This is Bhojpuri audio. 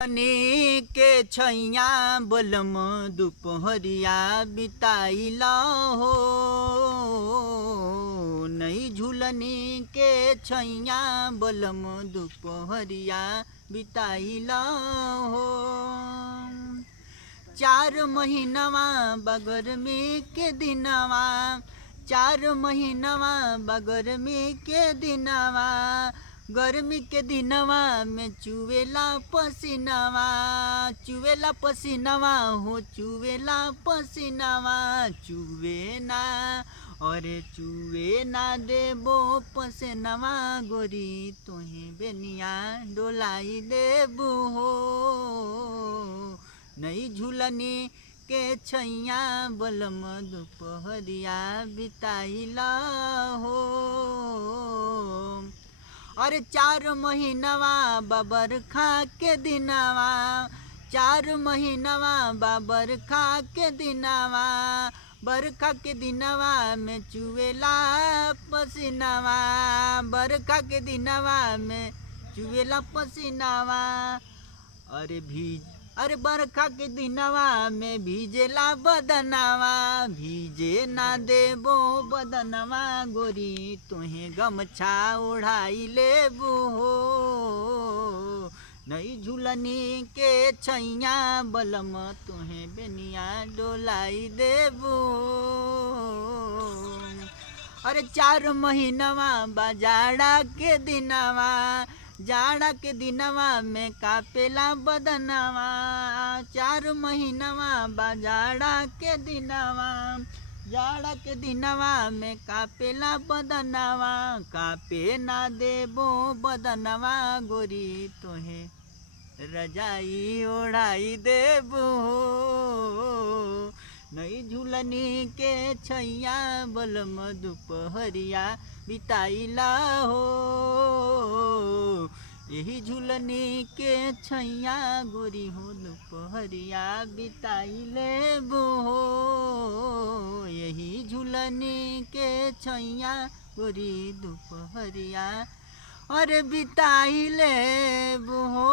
झुलनी के छैया बलम दुपहरिया बिताइला हो। नई झुलनी के छैया बलम दुपहरिया बिताइला हो। 4 महीनवा बगर में के दिनवा, 4 महीनवा बगर में के दिनवा, गर्मी के दिनवा में चुवेला पसीनावा, चुवेला पसीनावा हो, चुवेला पसीनावा, चुवे ना अरे चुवे ना देबो पसीनावा गोरी तोहे बेनिया डोलाई देबू हो। नई झुलनी के छैया बलम दुपहरिया बिताइला हो। अरे 4 महीनवा बाबर खा के दिनवा, 4 महीनवा बाबर खा के दिनवा, बरखा के दिनवा में चुवेला पसीनावा, बरखा के दिनवा में चुवेला पसीनावा। अरे बरखा के दिनवा में भीजेला बदनवा, भीजे ना देबो बदनवा गोरी तोहे गमछा ओढ़ाई लेबू हो। नई झुलनी के छैया बलम तोहे बेनिया डोलाई देबू। अरे 4 महीनवा बाजाड़ा के दिनवा, जाड़ा के दिनवा में कापेला बदनवा, 4 महीनवा बाजाड़ा के दिनवा, जाड़ा के दिनवा में कापेला बदनवा, कापे ना देबो बदनवा गोरी तोहे रजाई ओढ़ाई देबू। नई झुलनी के छैया बलम दुपहरिया बिताइला हो। यही झुलनी के छैया गोरी हो दुपहरिया बिताइले बो हो। यही झुलनी के छैया गोरी दुपहरिया और बिताइले बो हो।